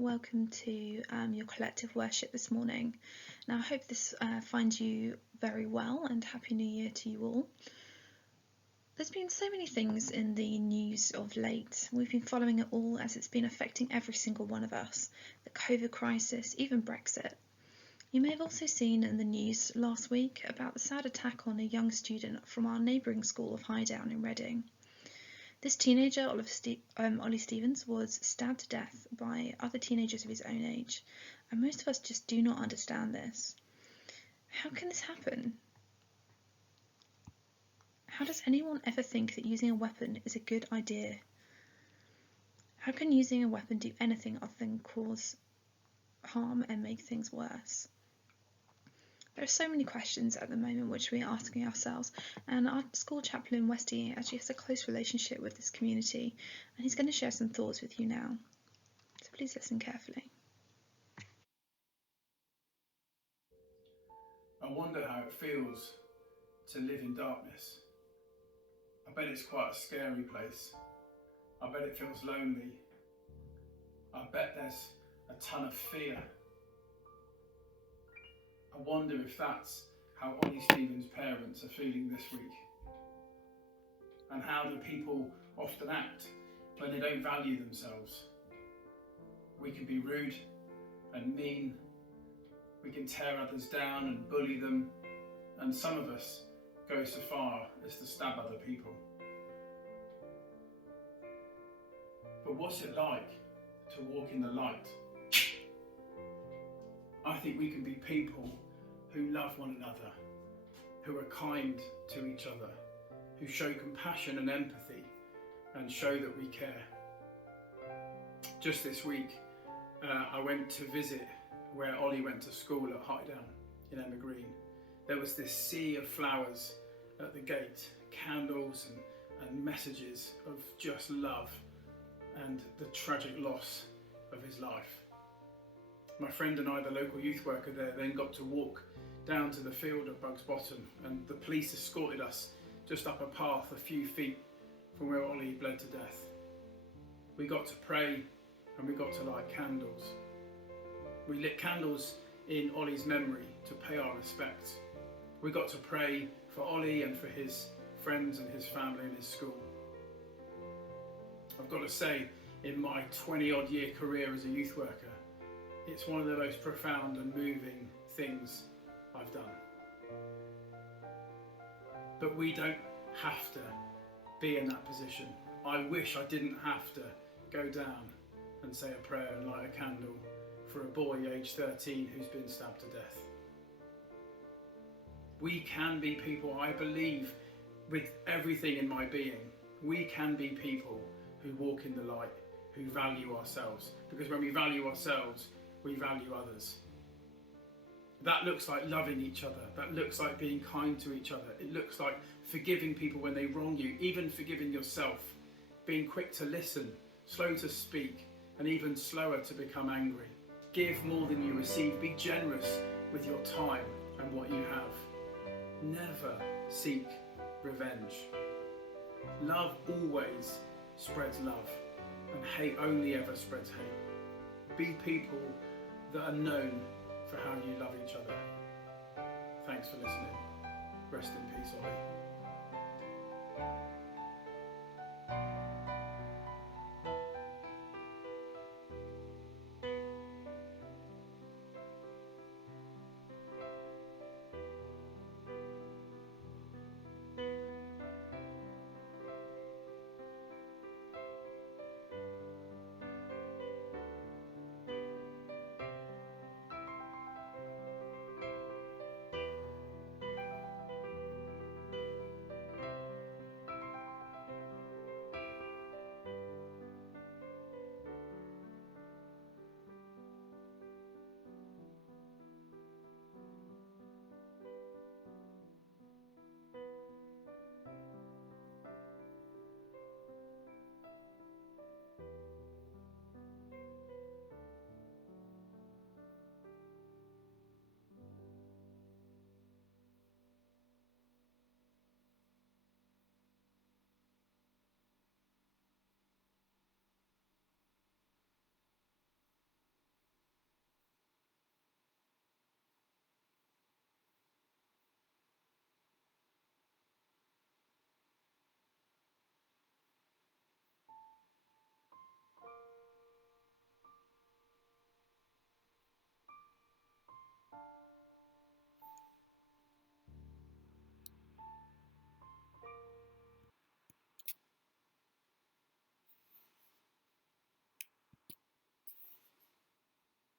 welcome to your collective worship this morning. Now, I hope this finds you very well, and Happy New Year to you all. There's been so many things in the news of late. We've been following it all as it's been affecting every single one of us. The COVID crisis, even Brexit. You may have also seen in the news last week about the sad attack on a young student from our neighbouring school of Highdown in Reading. This teenager, Ollie Stevens, was stabbed to death by other teenagers of his own age, and most of us just do not understand this. How can this happen? How does anyone ever think that using a weapon is a good idea? How can using a weapon do anything other than cause harm and make things worse? There are so many questions at the moment which we are asking ourselves, and our school chaplain Westy actually has a close relationship with this community, and he's going to share some thoughts with you now. So please listen carefully. I wonder how it feels to live in darkness. I bet it's quite a scary place. I bet it feels lonely. I bet there's a ton of fear. I wonder if that's how Ollie Stevens' parents are feeling this week. And how do people often act when they don't value themselves? We can be rude and mean. We can tear others down and bully them. And some of us go so far as to stab other people. But what's it like to walk in the light? I think we can be people who love one another, who are kind to each other, who show compassion and empathy and show that we care. Just this week, I went to visit where Ollie went to school at Highdown in Emma Green. There was this sea of flowers at the gate, candles and messages of just love and the tragic loss of his life. My friend and I, the local youth worker there, then got to walk down to the field at Bugs Bottom, and the police escorted us just up a path a few feet from where Ollie bled to death. We got to pray and we got to light candles. We lit candles in Ollie's memory to pay our respects. We got to pray for Ollie and for his friends and his family and his school. I've got to say, in my 20-odd year career as a youth worker, it's one of the most profound and moving things I've done. But we don't have to be in that position. I wish I didn't have to go down and say a prayer and light a candle for a boy aged 13 who's been stabbed to death. We can be people, I believe, with everything in my being, we can be people who walk in the light, who value ourselves. Because when we value ourselves, we value others. That looks like loving each other. That looks like being kind to each other. It looks like forgiving people when they wrong you, even forgiving yourself, being quick to listen, slow to speak, and even slower to become angry. Give more than you receive. Be generous with your time and what you have. Never seek revenge. Love always spreads love, and hate only ever spreads hate. Be people that are known for how you love each other. Thanks for listening. Rest in peace, Ollie.